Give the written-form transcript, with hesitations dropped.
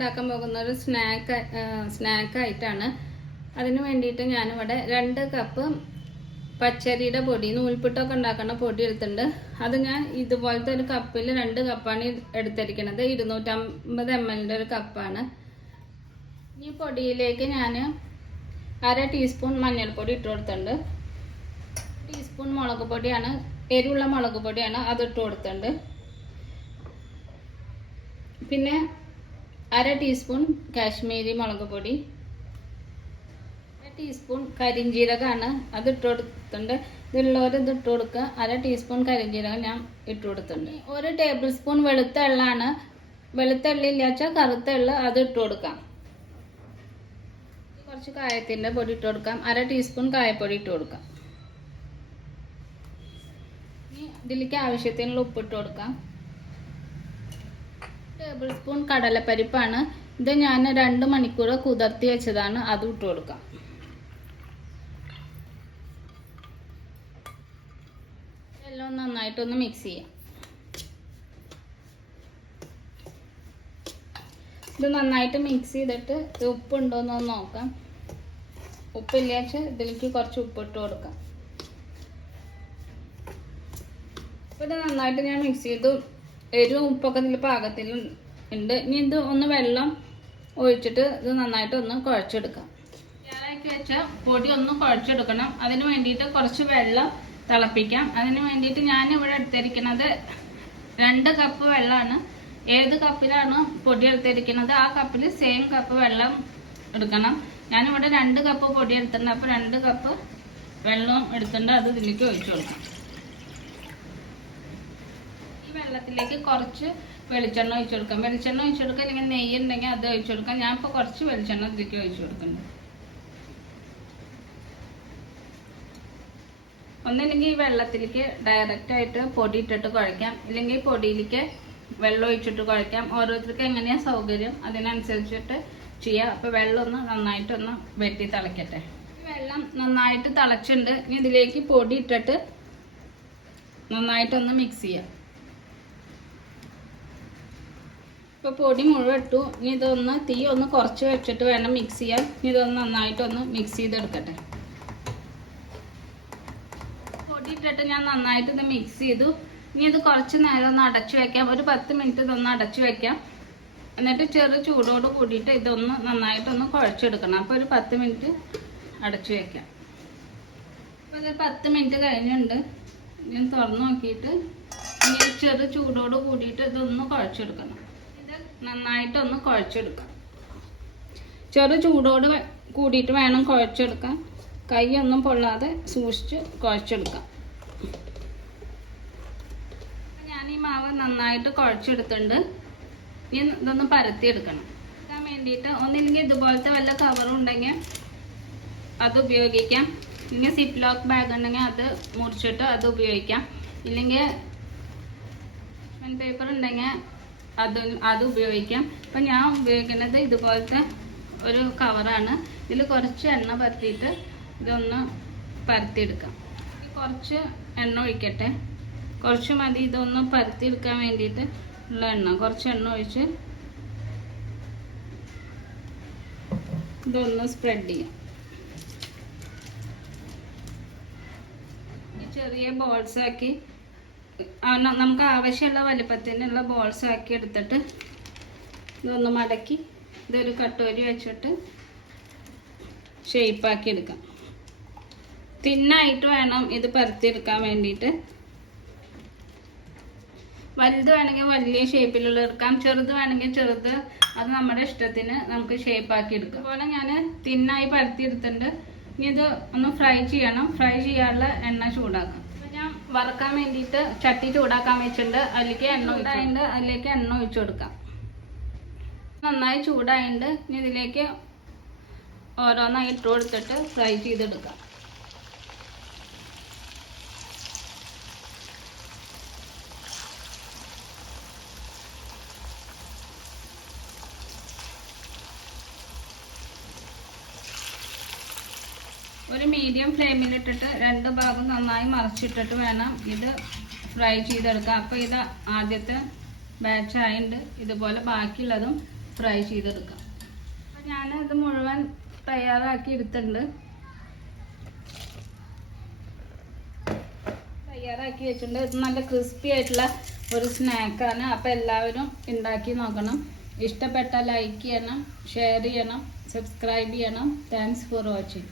ഉണ്ടാക്കാൻ പോകുന്ന ഒരു സ്നാക്കായിട്ടാണ്. അതിന് വേണ്ടിയിട്ട് ഞാനിവിടെ 2 കപ്പ് പച്ചരിയുടെ പൊടി, നൂൽപുട്ടൊക്കെ ഉണ്ടാക്കുന്ന പൊടി എടുത്തിട്ടുണ്ട്. അത് ഞാൻ ഇതുപോലത്തെ ഒരു കപ്പിൽ 2 കപ്പാണ് എടുത്തിരിക്കുന്നത്. 250 ml ഒരു കപ്പാണ്. ഈ പൊടിയിലേക്ക് ഞാൻ 1/2 ടീസ്പൂൺ മഞ്ഞൾപ്പൊടി ഇട്ട് കൊടുത്തിട്ടുണ്ട്. ടീസ്പൂൺ മുളക് പൊടിയാണ്, എരിവുള്ള മുളക് പൊടിയാണ്, അത് ഇട്ട് കൊടുത്തിട്ടുണ്ട്. പിന്നെ 1/2 ടീസ്പൂൺ കാശ്മീരി മുളക് പൊടി, 1 ടീസ്പൂൺ കരിഞ്ജീരകമാണ്, അത് ഇട്ട് കൊടുത്തിട്ടുണ്ട്. ഇതുള്ളവർ ഇത് ഇട്ട് കൊടുക്കുക. 1/2 ടീസ്പൂൺ കരിഞ്ജീരകം ഞാൻ ഇട്ട് കൊടുത്തിട്ടുണ്ട്. 1 ടേബിൾ സ്പൂൺ വെളുത്ത എള്ളാണ്. വെളുത്ത എള്ളില്ലാച്ചാൽ കറുത്ത എള്ള്, അത് ഇട്ട് കൊടുക്കാം. കുറച്ച് കായത്തിൻ്റെ പൊടി ഇട്ട് കൊടുക്കാം. 1/2 ടീസ്പൂൺ കായപ്പൊടി ഇട്ട് കൊടുക്കാം. ഇനി ഇതിലേക്ക് ആവശ്യത്തിനുള്ള ഉപ്പിട്ട് കൊടുക്കാം. ടേബിൾ സ്പൂൺ കടലപ്പരിപ്പാണ്. ഇത് ഞാൻ 2 മണിക്കൂർ കുതിർത്തി വെച്ചതാണ്, അത് ഇട്ട് കൊടുക്കാം. എല്ലാം നന്നായിട്ടൊന്ന് മിക്സ് ചെയ്യാം. ഇത് നന്നായിട്ട് മിക്സ് ചെയ്തിട്ട് ഉപ്പുണ്ടോയെന്ന് നോക്കാം. ഉപ്പില്ലാച്ച ഇതിലേക്ക് കുറച്ച് ഉപ്പിട്ട് കൊടുക്കാം. അപ്പോൾ ഇത് നന്നായിട്ട് ഞാൻ മിക്സ് ചെയ്തു. എരിവും ഉപ്പൊക്കെ ഇതിൽ പാകത്തിൽ ഉണ്ട്. ഇനി ഇത് ഒന്ന് വെള്ളം ഒഴിച്ചിട്ട് ഇത് നന്നായിട്ട് ഒന്ന് കുഴച്ചെടുക്കാം. തയ്യാറാക്കി വെച്ച പൊടി ഒന്ന് കുഴച്ചെടുക്കണം. അതിന് വേണ്ടിയിട്ട് കുറച്ച് വെള്ളം തിളപ്പിക്കാം. അതിന് വേണ്ടിയിട്ട് ഞാനിവിടെ എടുത്തിരിക്കുന്നത് 2 കപ്പ് വെള്ളമാണ്. ഏത് കപ്പിലാണ് പൊടി എടുത്തിരിക്കുന്നത് ആ കപ്പിൽ സെയിം കപ്പ് വെള്ളം എടുക്കണം. ഞാനിവിടെ 2 കപ്പ് പൊടി എടുത്തിട്ടുണ്ട്. അപ്പോൾ 2 കപ്പ് വെള്ളം എടുത്തിട്ടുണ്ട്. അത് ഇതിലേക്ക് ഒഴിച്ചു കൊടുക്കാം. ഈ വെള്ളത്തിലേക്ക് കുറച്ച് വെളിച്ചെണ്ണ ഒഴിച്ചു കൊടുക്കാം. വെളിച്ചെണ്ണ ഒഴിച്ചു കൊടുക്കുക, അല്ലെങ്കിൽ നെയ്യ് ഉണ്ടെങ്കിൽ അത് ഒഴിച്ചു കൊടുക്കാം. ഞാൻ ഇപ്പോൾ കുറച്ച് വെളിച്ചെണ്ണ ഇതിലേക്ക് ഒഴിച്ചു കൊടുക്കുന്നുണ്ട്. ഒന്നില്ലെങ്കിൽ ഈ വെള്ളത്തിലേക്ക് ഡയറക്റ്റ് ആയിട്ട് പൊടി ഇട്ടിട്ട് കുഴക്കാം, ഇല്ലെങ്കിൽ പൊടിയിലേക്ക് വെള്ളം ഒഴിച്ചിട്ട് കുഴക്കാം. ഓരോരുത്തർക്ക് എങ്ങനെയാണ് സൗകര്യം അതിനനുസരിച്ചിട്ട് ചെയ്യാം. അപ്പോൾ വെള്ളം ഒന്ന് നന്നായിട്ടൊന്ന് വെട്ടി തിളക്കട്ടെ. വെള്ളം നന്നായിട്ട് തിളച്ചിട്ടുണ്ട്. ഇനി ഇതിലേക്ക് പൊടി ഇട്ടിട്ട് നന്നായിട്ടൊന്ന് മിക്സ് ചെയ്യാം. ഇപ്പോൾ പൊടി മുഴുവൻ ഇട്ടു. ഇനി ഇതൊന്ന് തീ ഒന്ന് കുറച്ച് വെച്ചിട്ട് വേണം മിക്സ് ചെയ്യാൻ. ഇനി ഇതൊന്ന് നന്നായിട്ടൊന്ന് മിക്സ് ചെയ്തെടുക്കട്ടെ. പൊടി ഇട്ടിട്ട് ഞാൻ നന്നായിട്ട് ഇത് മിക്സ് ചെയ്തു. ഇനി ഇത് കുറച്ച് നേരം ഒന്ന് അടച്ചു വെക്കാം. ഒരു 10 മിനിറ്റ് ഇതൊന്ന് അടച്ചു വെക്കാം. എന്നിട്ട് ചെറു ചൂടോട് കൂടിയിട്ട് ഇതൊന്ന് നന്നായിട്ടൊന്ന് കുഴച്ചെടുക്കണം. അപ്പോൾ ഒരു 10 മിനിറ്റ് അടച്ചു വെക്കാം. അപ്പോൾ ഇത് 10 മിനിറ്റ് കഴിഞ്ഞിട്ടുണ്ട്. ഞാൻ തുറന്നു നോക്കിയിട്ട് ഇനി ചെറു ചൂടോട് കൂടിയിട്ട് ഇതൊന്ന് കുഴച്ചെടുക്കണം. ഇത് നന്നായിട്ടൊന്ന് കുഴച്ചെടുക്കാം. ചെറു ചൂടോട് കൂടിയിട്ട് വേണം കുഴച്ചെടുക്കാൻ. കൈയൊന്നും പൊള്ളാതെ സൂക്ഷിച്ച് കുഴച്ചെടുക്കാം. ഞാൻ ഈ മാവ് നന്നായിട്ട് കുഴച്ചെടുത്തിട്ടുണ്ട്. ഇനി ഇതൊന്ന് പരത്തിയെടുക്കണം. എടുക്കാൻ വേണ്ടിയിട്ട് ഒന്നില്ലെങ്കിൽ ഇതുപോലത്തെ വല്ല കവറും ഉണ്ടെങ്കിൽ അത് ഉപയോഗിക്കാം. ഇല്ലെങ്കിൽ സിപ്പ് ലോക്ക് ബാഗ് ഉണ്ടെങ്കിൽ അത് മുറിച്ചിട്ട് അത് ഉപയോഗിക്കാം. ഇല്ലെങ്കിൽ പേപ്പർ ഉണ്ടെങ്കിൽ അത് ഉപയോഗിക്കാം. അപ്പം ഞാൻ ഉപയോഗിക്കുന്നത് ഇതുപോലത്തെ ഒരു കവറാണ്. ഇതിൽ കുറച്ച് എണ്ണ പരത്തിയിട്ട് ഇതൊന്ന് പരത്തിയെടുക്കാം. കുറച്ച് എണ്ണ ഒഴിക്കട്ടെ. കുറച്ച് മതി ഇതൊന്ന് പരത്തിയെടുക്കാൻ വേണ്ടിയിട്ട് ഉള്ള എണ്ണ. കുറച്ച് എണ്ണ ഒഴിച്ച് ഇതൊന്ന് സ്പ്രെഡ് ചെയ്യാം. ചെറിയ ബോൾസ് ആക്കി നമുക്ക് ആവശ്യമുള്ള വലിപ്പത്തിനുള്ള ബോൾസ് ആക്കി എടുത്തിട്ട് ഇതൊന്ന് മടക്കി ഇതൊരു കട്ടോരി വെച്ചിട്ട് ഷേപ്പാക്കി എടുക്കാം. തിന്നായിട്ട് വേണം ഇത് പരത്തിയെടുക്കാൻ വേണ്ടിയിട്ട്. വലുത് വേണമെങ്കിൽ വലിയ ഷേപ്പിലുള്ള എടുക്കാം, ചെറുത് വേണമെങ്കിൽ ചെറുത്. അത് നമ്മുടെ ഇഷ്ടത്തിന് നമുക്ക് ഷേപ്പാക്കി എടുക്കാം. അതുപോലെ ഞാൻ തിന്നായി പരത്തിയെടുത്തിട്ടുണ്ട്. ഇനി ഇത് ഒന്ന് ഫ്രൈ ചെയ്യണം. ഫ്രൈ ചെയ്യാനുള്ള എണ്ണ ചൂടാക്കാം. അപ്പോൾ ഞാൻ വറുക്കാൻ വേണ്ടിയിട്ട് ചട്ടി ചൂടാക്കാൻ വെച്ചിട്ടുണ്ട്. അതിലേക്ക് എണ്ണ ചൂടായിട്ടുണ്ട്. അതിലേക്ക് എണ്ണ ഒഴിച്ചു കൊടുക്കാം. നന്നായി ചൂടായിട്ടുണ്ട്. ഇനി ഇതിലേക്ക് ഓരോന്നായി ഇട്ട് കൊടുത്തിട്ട് ഫ്രൈ ചെയ്തെടുക്കാം. ഒരു മീഡിയം ഫ്ലെയിമിലിട്ടിട്ട് 2 ഭാഗം നന്നായി മറിച്ചിട്ടിട്ട് വേണം ഇത് ഫ്രൈ ചെയ്തെടുക്കാം. അപ്പോൾ ഇത് ആദ്യത്തെ ബാച്ച് ആയിട്ടുണ്ട്. ഇതുപോലെ ബാക്കിയുള്ളതും ഫ്രൈ ചെയ്തെടുക്കാം. അപ്പം ഞാനത് മുഴുവൻ തയ്യാറാക്കി എടുത്തിട്ടുണ്ട്. തയ്യാറാക്കി വെച്ചിട്ടുണ്ട്. ഇത് നല്ല ക്രിസ്പി ആയിട്ടുള്ള ഒരു സ്നാക്കാണ്. അപ്പോൾ എല്ലാവരും ഉണ്ടാക്കി നോക്കണം. ഇഷ്ടപ്പെട്ടാൽ ലൈക്ക് ചെയ്യണം, ഷെയർ ചെയ്യണം, സബ്സ്ക്രൈബ് ചെയ്യണം. Thanks for watching.